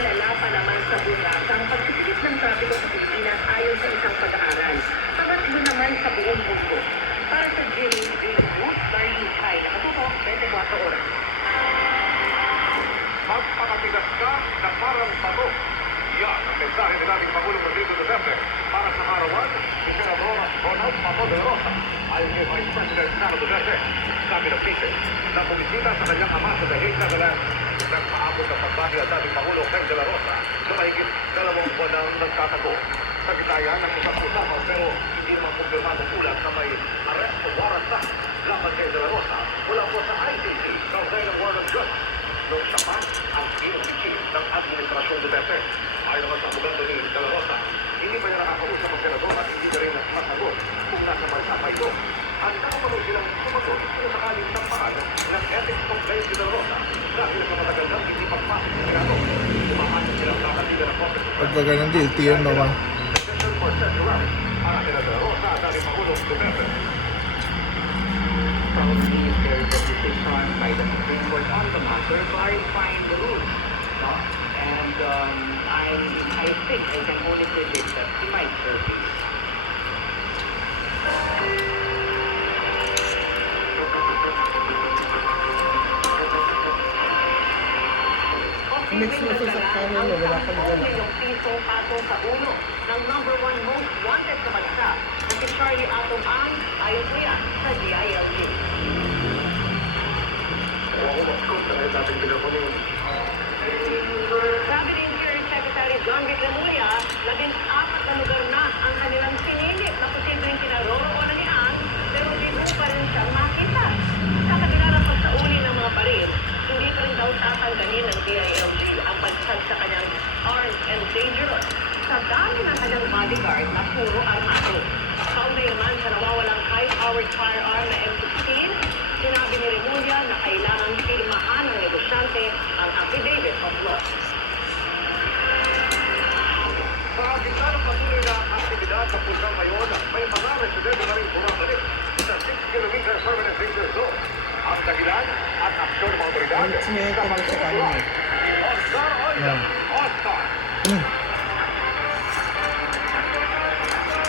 malala pa naman sa bulas ang pagsisikip ng trapiko sa Pilipinas ayon sa isang pag-aaral. Pangatlo naman sa buong mundo. Para sa Jimmy News, Darlene Chai, nakatutok 24 oras. Magpapatigas ka na parang bato. Yan ang mensahe ni dating Pangulong Rodrigo Duterte para sa harawan ni Senador Ronald Pato de Rosa ay kay Vice President Sara Duterte. Sabi ng Pise na bumisita sa kanyang ama sa The Hague, Netherlands. Nagpaabot ng pagbati ang dating Pangulong Peng de la Rosa na mahigit 2 buwan nang nagtatago. Sa gitaya ng isang usapan pero hindi naman kumpirmadong ulat na may arrest warrant na laban kay de la Rosa mula po sa ICC, Causailong Warrant Judge. Noong siya pa ang POCG ng Administrasyon Duterte. Ayon naman sa abogado ni De La Rosa, hindi pa niya nakakausap ang senador at hindi na rin nagsasagot kung nasa bansa pa ito. Handa pa rin silang sumagot kung sakaling sampahan ng ethics complaint ni De La Rosa dahil sa matagal nang hindi pagpasok ng Senado. Umahasok silang kakaliga ng Congress. Pagka ganun guilty yan naman. Session for February para kina De La Rosa dahil Pangulong Duterte. Probably if there is a decision by the Supreme Court on the matter, clarifying the rules. And I think I can only predict that he might serve it. Mix mo sa kanan mo, wala ka magana. Yung piso patong sa ulo ng number 1 most wanted sa bansa, si Charlie Atong Ang, ayon po yan sa DILG. Sabi ni Interior Secretary John Vic Remulla, 14 na lugar na ang kanilang sinilip na posibleng kinaroroonan ni Ang, pero hindi mo pa rin siyang makita. Sa kabila ng pagsauli ng mga baril, hindi pa rin daw tatanggalin ng DILG ang pagtsag sa kanyang armed and dangerous sa dami ng kanyang bodyguard na puro armado. Kaugnay naman sa nawawalang high-powered firearm na M16, sinabi ni Remulla na kailangang pirmahan ng negosyante ang affidavit of loss. Sa gitna ng patuloy na aktibidad sa puntang ngayon, may mga residente na rin bumabalik sa 6-kilometer permanent danger zone. Ang dahilan at aksyon ng mga otoridad sa pagsusulat. Oscar Oida, Oscar.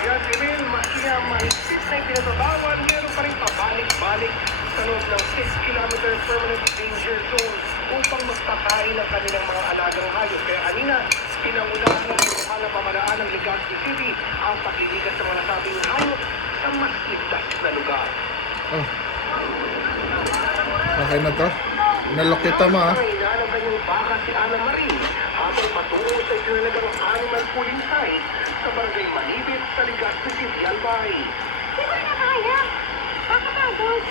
Yan din, makiya mahigpit na pinatatawan, meron pa rin pabalik-balik sa loob ng 6-kilometer permanent danger zone upang magpakain ang kanilang mga alagang hayop. Kaya kanina, pinangunahan ng lokal na pamalaan ng Legazpi City ang pagliligas sa mga nasabing hayop sa mas ligtas na lugar. Oh. Okay na to. Nalok kita mo ha. May ng kanyang baka si Ana Marie habang patungo sa itinalagang animal pooling site sa barangay Manibit sa Legazpi City, Albay. Di ba na kaya? Pakapagod.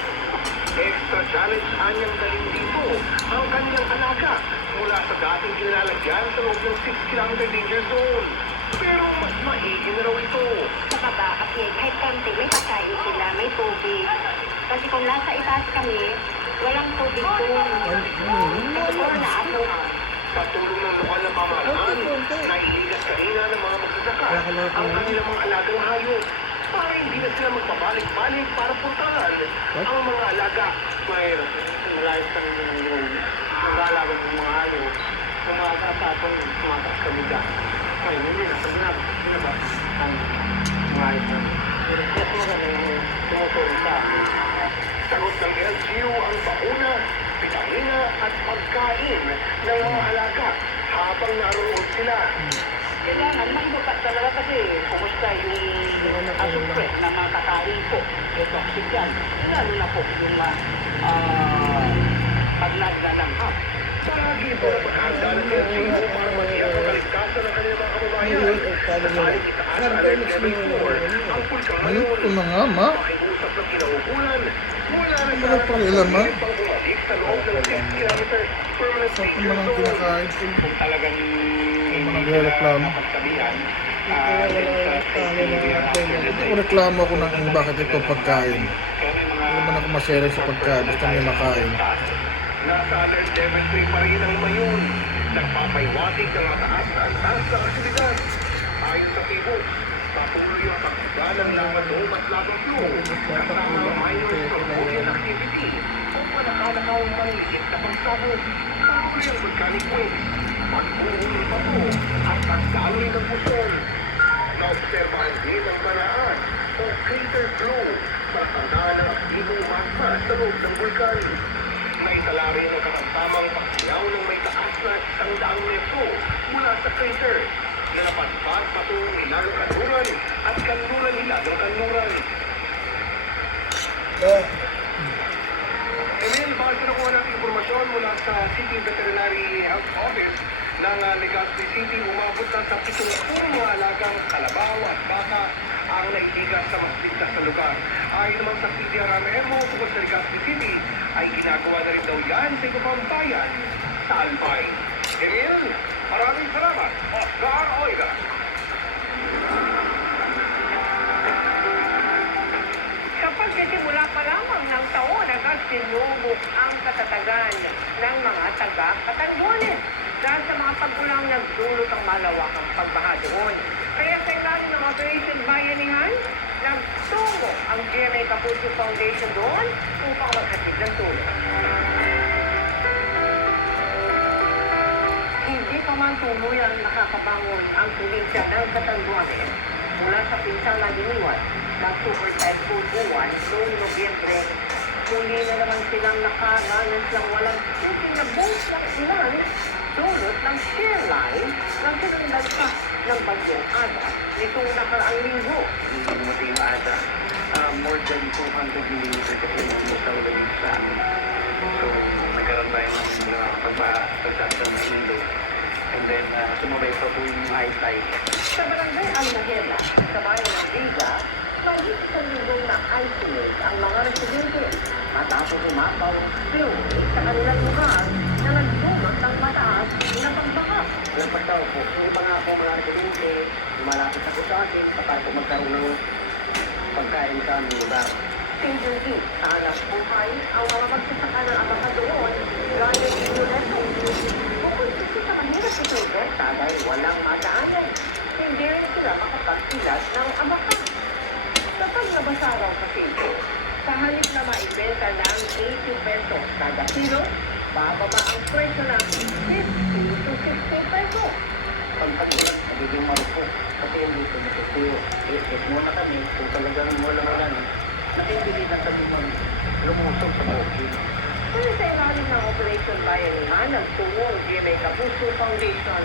Extra challenge anyang dalhin dito ang kanyang alaga mula sa dating kinalalagyan sa loob ng 6-kilometer danger zone. Pero mas maigi na raw ito. Sa baba kasi kahit konti may pagkain sila, may tubig. Kasi kung nasa itaas kami, walang tubig doon. Kasi puro na ako. Sa tulong ng lokal na pamahalaan, nailigas kanina ng mga magsasaka ang kanilang mga alagang hayop para hindi na sila magpabalik-balik para puntahan ang mga alaga. May malayos kami ng yung nag-aalaga ng mga hayop, tumatapon, tumataas kami dyan. Ay, hindi na, binaba ang mga hayop na. Pero mas maganda yung tumutulong sa amin. Sagot ng LGU ang bakuna, vitamina at pagkain ng mga alaga habang naroon sila. Kailangan magbukas talaga kasi kumusta yung asupre na makakain po. Ito oxygen. Lalo na po yung pag nagdadanghap. Bahagi po na paghanda ng LGU para matiyak ang kaligtasan ng kanilang mga kababayan. Kasaling itaas sa alert level 4 ang pulkano. Ano ito na nga ma? Pakiusap ng kinaukulan mula na Ano pa ilan ma? pang bumalik sa loob ng 6-kilometer permanent Sa danger mga zone. kinakain. Kung talagang Nagre-reklamo. pagsabihan, Hindi ko reklamo ako ng bakit ito pagkain. Hindi naman ako masaya sa pagkain. Basta may makain. Nasa alert level 3 pa rin ang mayon. Nagpapaiwatig ng mataas na antas ng asilidad. Ayon sa tibok, patuloy ang pagsiga ng laban loob at laban flu. Kasama ang minor Strombolian activity o panakadakawang manliit na pagsabog. Patuloy ang volcanic waves. pagbuhuli pa po at pagdaloy ng puson. Naobserbahan din ang maraan o crater flow sa tanda ng aktibong magma sa loob ng bulkan. Naitala rin ang katamtamang pagsingaw ng may taas na 100 metro mula sa crater na napadpad patungong Hilagang Kanluran at Kanluran Hilagang Kanluran. Emil, base na kuha natin informasyon mula sa City Veterinary Health Office ng Legazpi City, umabot na sa 70 mga alagang kalabaw at baka ang naibigan sa mas ligtas na lugar. Ayon naman sa PDRMO tungkol sa Legazpi City, ay ginagawa na rin daw yan sa iba pang bayan sa Albay. Emil, maraming salamat. Oscar Oida. Kapag simula pa lamang ng taon, agad sinubok ang katatagan ng mga taga-Katanduanes dahil sa mga pagkulang nagdulot ang malawakang pagbaha doon. Kaya sa ilalim ng Operation Bayanihan, nagtungo ang GMA Kapuso Foundation doon upang maghatid ng tulong. Hindi pa man tuluyang nakakabangon ang probinsya ng Catanduanes mula sa pinsang naginiwan ng Super Typhoon Uwan noong Nobyembre. Muli na naman silang nakaranas ng walang tuking na buhos ng ulan dulot ng shear line na sinundan pa ng bagyong Ada nitong nakaraang linggo. Hindi dumating yung ata. More than 200 millimeters kasi yung dito sa amin. So, nagkaroon tayo ng pagpasasasa ng window. And then, sumabay pa po yung high tide. Sa barangay Almahela, sa bayan ng Riga, mahigit sa linggong na isolate ang mga residente matapos umapaw flow sa kanilang lugar na nagdulot ng mataas na pagbaha. Walang pagtao po, yung iba nga po mga residente, lumalapit ako sa akin, kapag po magkaroon ng pagkain sa aming lugar. Sinjuki, sa anak buhay, ang mga magsasaka ng amaka doon, gaya ng Loreto. Bukod kasi sa mahirap ito ibenta dahil walang madaanan, hindi rin sila makapagsilas ng amaka. Kapag nabasa raw sa Facebook, sa halip na maibenta ng 80 pesos kada kilo, bababa ang presyo ng 50 to 60 pesos. Pagpatulan, nagiging marupok. Kasi hindi ito natutuyo. Isip muna kami, kung talagang wala-wala nakibili na sa limang lumusok sa bukid. Kaya sa ilalim ng Operation Bayanihan, nagtungo ang GMA Kapuso Foundation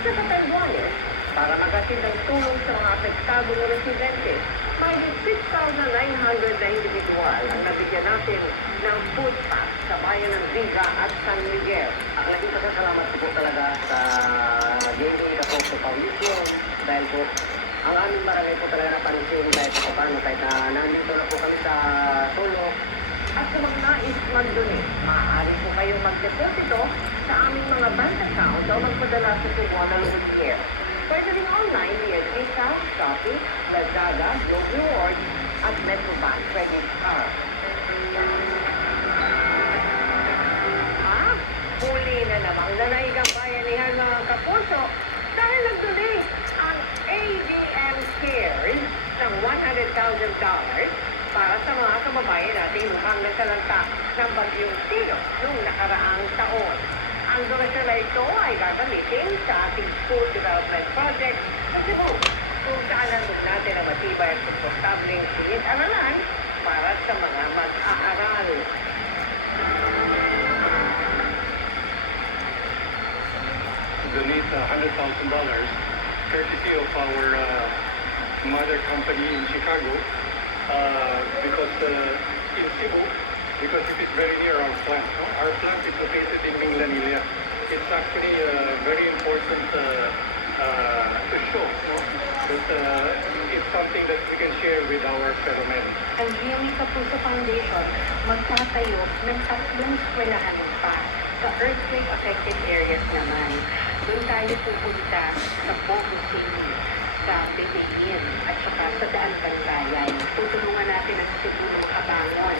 sa Catanduanes para maghatid ng tulong sa mga apektadong residente. May 6,900 na individual ang nabigyan natin ng food pack sa bayan ng Riga at San Miguel. Ang laging pasasalamat ko po talaga sa GMA Kapuso Foundation dahil po ang aming marami po talaga napansin kahit sa paano kahit na nandito na po kami sa tulong. At kung nais mag-donate, maaari po kayong mag-deposito sa aming mga bank account o magpadala sa Subuana Lubos Care. Pwede rin online via Visa, Shopee, Lazada, Globe Rewards, at Metrobank Credit Card. Huli na namang nanaigang bayanihan mga kapuso dahil nagtuloy ang ADM Cares ng $100,000 para sa mga kababayan nating mukhang nasalanta ng bagyong Sino noong nakaraang taon. Ang donasyon na ito ay gagamitin sa ating school development project sa Cebu, kung saan nandun natin ang matibay at komportabling sinit-aralan para sa mga mag-aaral. Donate $100,000 courtesy of our mother company in Chicago because in Cebu, because it is very near our plant. No? Our plant is located in Minglanilla. It's actually very important to show no? that it's something that we can share with our fellow men. Ang GMA Kapuso Foundation magtatayo ng 3 eskwelahan pa sa earthquake-affected areas naman. Doon tayo pupunta sa Bogo City, sa Bebein, at saka sa Daan Bantayan. Tutulungan natin ang Cebu makabangon.